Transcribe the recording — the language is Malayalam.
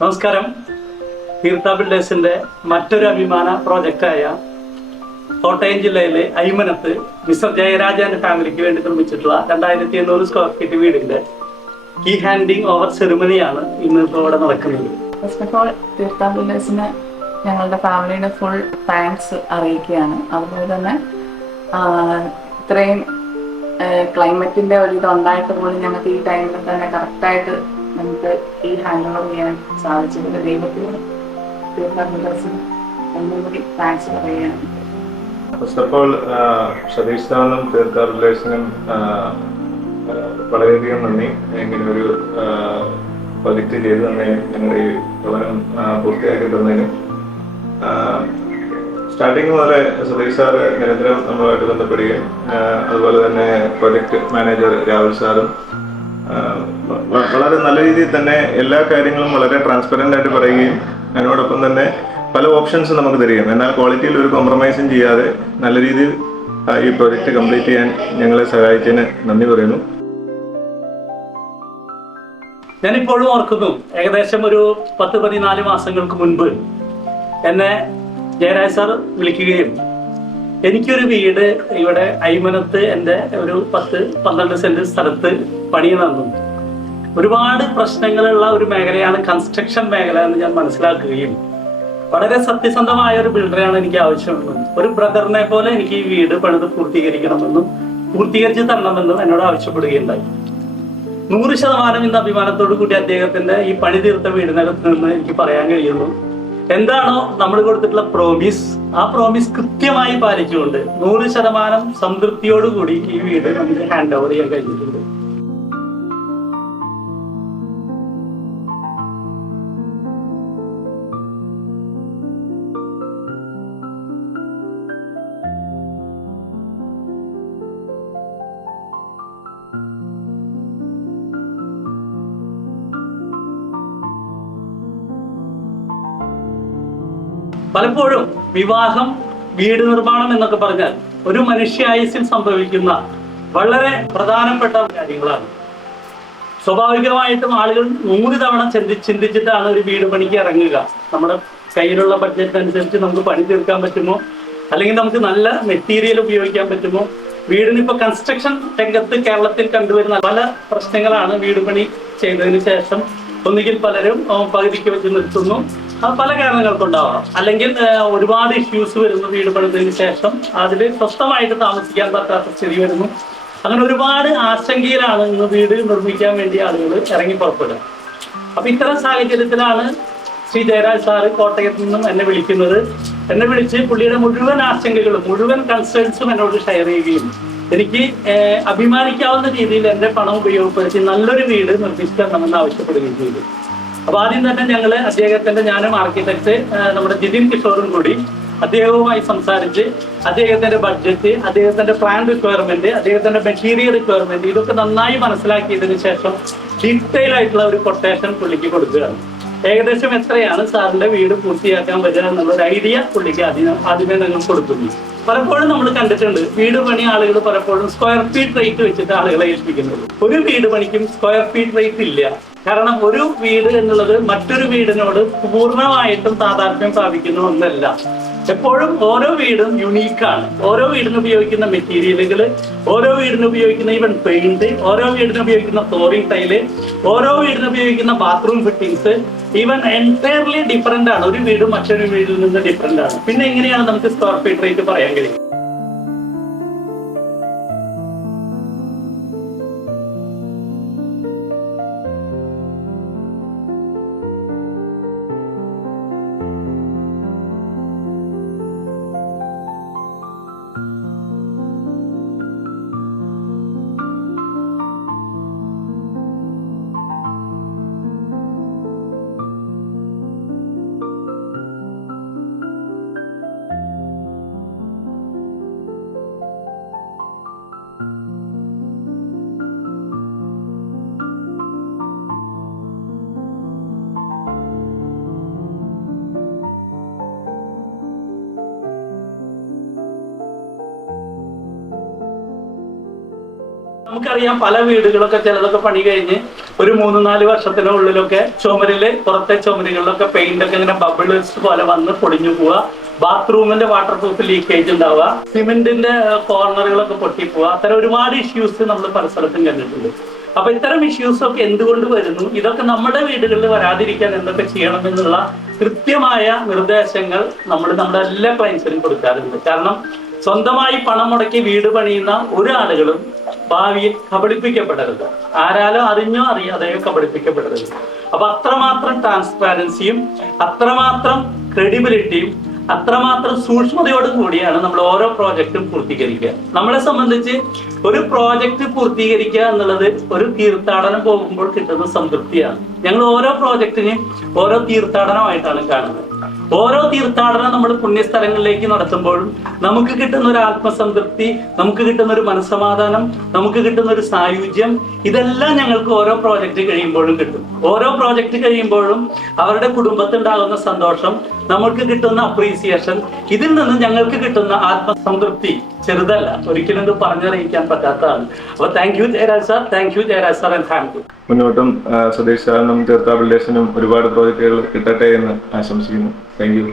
നമസ്കാരം. തീർത്ഥ ബിൽഡേഴ്സിന്റെ മറ്റൊരു അഭിമാന പ്രോജക്റ്റായ കോട്ടയം ജില്ലയിലെ ഐമനത്ത് മിസ്റ്റർ ജയരാജന്റെ ഫാമിലിക്ക് വേണ്ടി നിർമ്മിച്ചിട്ടുള്ള 2800 സ്ക്വയർ ഫീറ്റ് വീടിന്റെ കീ ഹാൻഡിങ് ഓവർ സെറിമണിയാണ് ഇന്നിപ്പോൾ ഇവിടെ നടക്കുന്നത്. ഫസ്റ്റ് ഓഫ് ഓൾ തീർത്ഥ ബിൽഡേഴ്സിന് ഞങ്ങളുടെ ഫാമിലിയുടെ ഫുൾ താങ്ക്സ് അറിയിക്കുകയാണ്. അതുപോലെ തന്നെ ഇത്രയും ക്ലൈമറ്റിന്റെ ഒരു ഇതുണ്ടായിട്ട് പോലും ഞങ്ങൾക്ക് ഈ ടൈമിൽ തന്നെ കറക്റ്റായിട്ട് നമുക്ക് ഈ ഹാൻഡ് ഓവർ ചെയ്യാൻ സാധിച്ചത് ദൈവത്തിന് തീർത്ഥ ബിൽഡേഴ്സിന് ഒന്നുകൂടി താങ്ക്സ് പറയുകയാണ്. ഫസ്റ്റ് ഓഫ് ഓൾ സതീഷ് സാറിനും തീർത്ഥ ബിൽഡേഴ്സിനും വളരെയധികം നന്ദി. ഇങ്ങനെ ഒരു പ്രൊജക്റ്റ് ചെയ്ത് തന്നതിനും ഞങ്ങളുടെ ഈ ഭവനം പൂർത്തിയാക്കി തന്നതിനും. സ്റ്റാർട്ടിങ് മുതലേ സതീഷ് സാറ് നിരന്തരം നമ്മളുമായിട്ട് ബന്ധപ്പെടുകയും അതുപോലെ തന്നെ പ്രൊജക്ട് മാനേജർ രാഹുൽ സാറും വളരെ നല്ല രീതിയിൽ തന്നെ എല്ലാ കാര്യങ്ങളും വളരെ ട്രാൻസ്പെറൻ്റ് ആയിട്ട് പറയുകയും അതിനോടൊപ്പം തന്നെ പല ഓപ്ഷൻസ് നമുക്ക് തരികയും എന്നാൽ ക്വാളിറ്റിയിൽ ഒരു കോംപ്രമൈസും ചെയ്യാതെ നല്ല രീതിയിൽ ഈ പ്രൊജക്റ്റ് കംപ്ലീറ്റ് ചെയ്യാൻ ഞങ്ങളെ സഹായിച്ചതിന് നന്ദി പറയുന്നു. ഞാനിപ്പോഴും ഓർക്കുന്നു, ഏകദേശം ഒരു 10-14 മാസങ്ങൾക്ക് മുൻപ് എന്നെ ജയരാജ് സാർ വിളിക്കുകയും എനിക്കൊരു വീട് ഇവിടെ ഐമനത്ത് എൻ്റെ ഒരു 10-12 സെന്റ് സ്ഥലത്ത് പണിയണമെന്നും ഒരുപാട് പ്രശ്നങ്ങളുള്ള ഒരു മേഖലയാണ് കൺസ്ട്രക്ഷൻ മേഖല എന്ന് ഞാൻ മനസ്സിലാക്കുകയും വളരെ സത്യസന്ധമായ ഒരു ബിൽഡറാണ് എനിക്ക് ആവശ്യമെന്നും ഒരു ബ്രദറിനെ പോലെ എനിക്ക് ഈ വീട് പണിത് പൂർത്തീകരിക്കണമെന്നും പൂർത്തീകരിച്ച് തരണമെന്നും എന്നോട് ആവശ്യപ്പെടുകയുണ്ടായി. 100% ഇന്ന് അഭിമാനത്തോടു കൂടി അദ്ദേഹത്തിന്റെ ഈ പണി തീർത്ത വീടിനകത്ത് നിന്ന് എനിക്ക് പറയാൻ കഴിയുന്നു, എന്താണോ നമ്മൾ കൊടുത്തിട്ടുള്ള പ്രോമിസ്, ആ പ്രോമിസ് കൃത്യമായി പാലിച്ചുകൊണ്ട് 100% സംതൃപ്തിയോടുകൂടി ഈ വീട് നമുക്ക് ഹാൻഡ് ഓവർ ചെയ്യാൻ കഴിഞ്ഞിട്ടുണ്ട്. പലപ്പോഴും വിവാഹം, വീട് നിർമ്മാണം എന്നൊക്കെ പറഞ്ഞാൽ ഒരു മനുഷ്യായുസ്സിൽ സംഭവിക്കുന്ന വളരെ പ്രധാനപ്പെട്ട കാര്യങ്ങളാണ്. സ്വാഭാവികമായിട്ടും ആളുകൾ 100 തവണ ചിന്തിച്ചിട്ടാണ് ഒരു വീട് പണിക്ക് ഇറങ്ങുക. നമ്മുടെ കയ്യിലുള്ള ബഡ്ജറ്റ് അനുസരിച്ച് നമുക്ക് പണി തീർക്കാൻ പറ്റുമോ, അല്ലെങ്കിൽ നമുക്ക് നല്ല മെറ്റീരിയൽ ഉപയോഗിക്കാൻ പറ്റുമോ. വീടിനിപ്പോൾ കൺസ്ട്രക്ഷൻ രംഗത്ത് കേരളത്തിൽ കണ്ടുവരുന്ന പല പ്രശ്നങ്ങളാണ്. വീട് പണി ചെയ്തതിന് ശേഷം ഒന്നുകിൽ പലരും പകുതിക്ക് വെച്ച് നിർത്തുന്നു, അത് പല കാരണങ്ങൾക്കുണ്ടാവാം. അല്ലെങ്കിൽ ഒരുപാട് ഇഷ്യൂസ് വരുന്നു വീട് പണിതതിന് ശേഷം, അതിൽ സ്വസ്ഥമായിട്ട് താമസിക്കാൻ പറ്റാത്ത സ്ഥിതി വരുന്നു. അങ്ങനെ ഒരുപാട് ആശങ്കയിലാണ് ഇന്ന് വീട് നിർമ്മിക്കാൻ വേണ്ടി ആളുകൾ ഇറങ്ങി പുറപ്പെടുക. അപ്പൊ ഇത്തരം സാഹചര്യത്തിലാണ് ശ്രീ ജയരാജ് സാറ് കോട്ടയത്ത് നിന്നും എന്നെ വിളിക്കുന്നത്. എന്നെ വിളിച്ച് പുള്ളിയുടെ മുഴുവൻ ആശങ്കകളും മുഴുവൻ കൺസേൺസും എന്നോട് ഷെയർ ചെയ്യുകയും എനിക്ക് അഭിമാനിക്കാവുന്ന രീതിയിൽ എൻ്റെ പണം ഉപയോഗപ്പെടുത്തി നല്ലൊരു വീട് നിർമ്മിച്ചു തരണമെന്ന് ആവശ്യപ്പെടുകയും ചെയ്തു. അപ്പൊ ആദ്യം തന്നെ ഞങ്ങള് അദ്ദേഹത്തിന്റെ, ഞാനും ആർക്കിടെക്ട് നമ്മുടെ ജിതിൻ കിഷോറും കൂടി അദ്ദേഹവുമായി സംസാരിച്ച് അദ്ദേഹത്തിന്റെ ബഡ്ജറ്റ്, അദ്ദേഹത്തിന്റെ പ്ലാൻ റിക്വയർമെന്റ്, അദ്ദേഹത്തിന്റെ മെറ്റീരിയൽ റിക്വയർമെന്റ് ഇതൊക്കെ നന്നായി മനസ്സിലാക്കിയതിനു ശേഷം ഡീറ്റെയിൽ ആയിട്ടുള്ള ഒരു കൊട്ടേഷൻ പുള്ളിക്ക് കൊടുക്കുകയാണ്. ഏകദേശം എത്രയാണ് സാറിന്റെ വീട് പൂർത്തിയാക്കാൻ വരിക എന്നുള്ളൊരു ഐഡിയ പുള്ളിക്ക് ആദ്യമേ ഞങ്ങൾ കൊടുക്കുന്നു. പലപ്പോഴും നമ്മൾ കണ്ടിട്ടുണ്ട്, വീട് പണി ആളുകൾ പലപ്പോഴും സ്ക്വയർ ഫീറ്റ് റേറ്റ് വെച്ചിട്ട് ആളുകളെ ഏൽപ്പിക്കുന്നത്. ഒരു വീട് പണിക്കും സ്ക്വയർ ഫീറ്റ് റേറ്റ് ഇല്ല. കാരണം ഒരു വീട് എന്നുള്ളത് മറ്റൊരു വീടിനോട് പൂർണ്ണമായിട്ടും താതാത്മ്യം പ്രാപിക്കുന്ന ഒന്നല്ല. എപ്പോഴും ഓരോ വീടും യുണീക്കാണ്. ഓരോ വീടിന് ഉപയോഗിക്കുന്ന മെറ്റീരിയലുകൾ, ഓരോ വീടിന് ഉപയോഗിക്കുന്ന ഈവൻ പെയിന്റ്, ഓരോ വീടിന് ഉപയോഗിക്കുന്ന ഫ്ലോറിംഗ് ടൈല്, ഓരോ വീടിന് ഉപയോഗിക്കുന്ന bathroom fittings even entirely different ആണ്. ഒരു വീട് മറ്റൊരു വീടിൽ നിന്ന് ഡിഫറെന്റ് ആണ്. പിന്നെ എങ്ങനെയാണ് നമുക്ക് സ്ക്വയർ ഫീറ്റ് റേറ്റ് പറയാൻ കഴിയും? നമുക്കറിയാം, പല വീടുകളൊക്കെ ചിലതൊക്കെ പണി കഴിഞ്ഞ് ഒരു 3-4 വർഷത്തിനുള്ളിലൊക്കെ ചുമരില് പുറത്തെ ചുമരുകളിലൊക്കെ പെയിന്റ് ഒക്കെ ഇങ്ങനെ ബബിൾസ് പോലെ വന്ന് പൊടിഞ്ഞു പോവുക, ബാത്റൂമിന്റെ വാട്ടർ പ്രൂഫ് ലീക്കേജ് ഉണ്ടാവുക, സിമെന്റിന്റെ കോർണറുകളൊക്കെ പൊട്ടിപ്പോവുക, അത്തരം ഒരുപാട് ഇഷ്യൂസ് നമ്മൾ പല സ്ഥലത്തും കണ്ടിട്ടുണ്ട്. അപ്പൊ ഇത്തരം ഇഷ്യൂസ് ഒക്കെ എന്തുകൊണ്ട് വരുന്നു, ഇതൊക്കെ നമ്മുടെ വീടുകളിൽ വരാതിരിക്കാൻ എന്തൊക്കെ ചെയ്യണമെന്നുള്ള കൃത്യമായ നിർദ്ദേശങ്ങൾ നമ്മുടെ എല്ലാ ക്ലയൻസിനും കൊടുക്കാറുണ്ട്. കാരണം സ്വന്തമായി പണം മുടക്കി വീട് പണിയുന്ന ഒരാളുകളും ഭാവിയിൽ കബളിപ്പിക്കപ്പെടരുത്. ആരാലും അറിഞ്ഞോ അറിയാതെയോ കബളിപ്പിക്കപ്പെടരുത്. അപ്പൊ അത്രമാത്രം ട്രാൻസ്പാരൻസിയും അത്രമാത്രം ക്രെഡിബിലിറ്റിയും അത്രമാത്രം സൂക്ഷ്മതയോട് കൂടിയാണ് നമ്മൾ ഓരോ പ്രോജക്റ്റും പൂർത്തീകരിക്കുക. നമ്മളെ സംബന്ധിച്ച് ഒരു പ്രോജക്റ്റ് പൂർത്തീകരിക്കുക എന്നുള്ളത് ഒരു തീർത്ഥാടനം പോകുമ്പോൾ കിട്ടുന്ന സംതൃപ്തിയാണ്. ഞങ്ങൾ ഓരോ പ്രോജക്റ്റിനെയും ഓരോ തീർത്ഥാടനമായിട്ടാണ് കാണുന്നത്. ഓരോ തീർത്ഥാടനം നമ്മൾ പുണ്യസ്ഥലങ്ങളിലേക്ക് നടത്തുമ്പോഴും നമുക്ക് കിട്ടുന്ന ഒരു ആത്മസംതൃപ്തി, നമുക്ക് കിട്ടുന്ന ഒരു മനസ്സമാധാനം, നമുക്ക് കിട്ടുന്ന ഒരു സായുജ്യം, ഇതെല്ലാം ഞങ്ങൾക്ക് ഓരോ പ്രോജക്റ്റ് കഴിയുമ്പോഴും കിട്ടും. ഓരോ പ്രോജക്റ്റ് കഴിയുമ്പോഴും അവരുടെ കുടുംബത്തിനുണ്ടാകുന്ന സന്തോഷം, നമുക്ക് കിട്ടുന്ന അപ്രീസിയേഷൻ, ഇതിൽ നിന്ന് ഞങ്ങൾക്ക് കിട്ടുന്ന ആത്മസംതൃപ്തി ചെറുതല്ല, ഒരിക്കലും ഇത് പറഞ്ഞറിയിക്കാൻ പറ്റാത്തതാണ്. അപ്പൊ thank you Jayaraj sir, thank you Jayaraj sir and thank you. മുന്നോട്ടും സതീഷ് സാറിനും തീർത്ഥ ബിൽഡേഴ്സിനും ഒരുപാട് പ്രോജക്റ്റുകൾ കിട്ടട്ടെ എന്ന് ആശംസിക്കുന്നു. Thank you.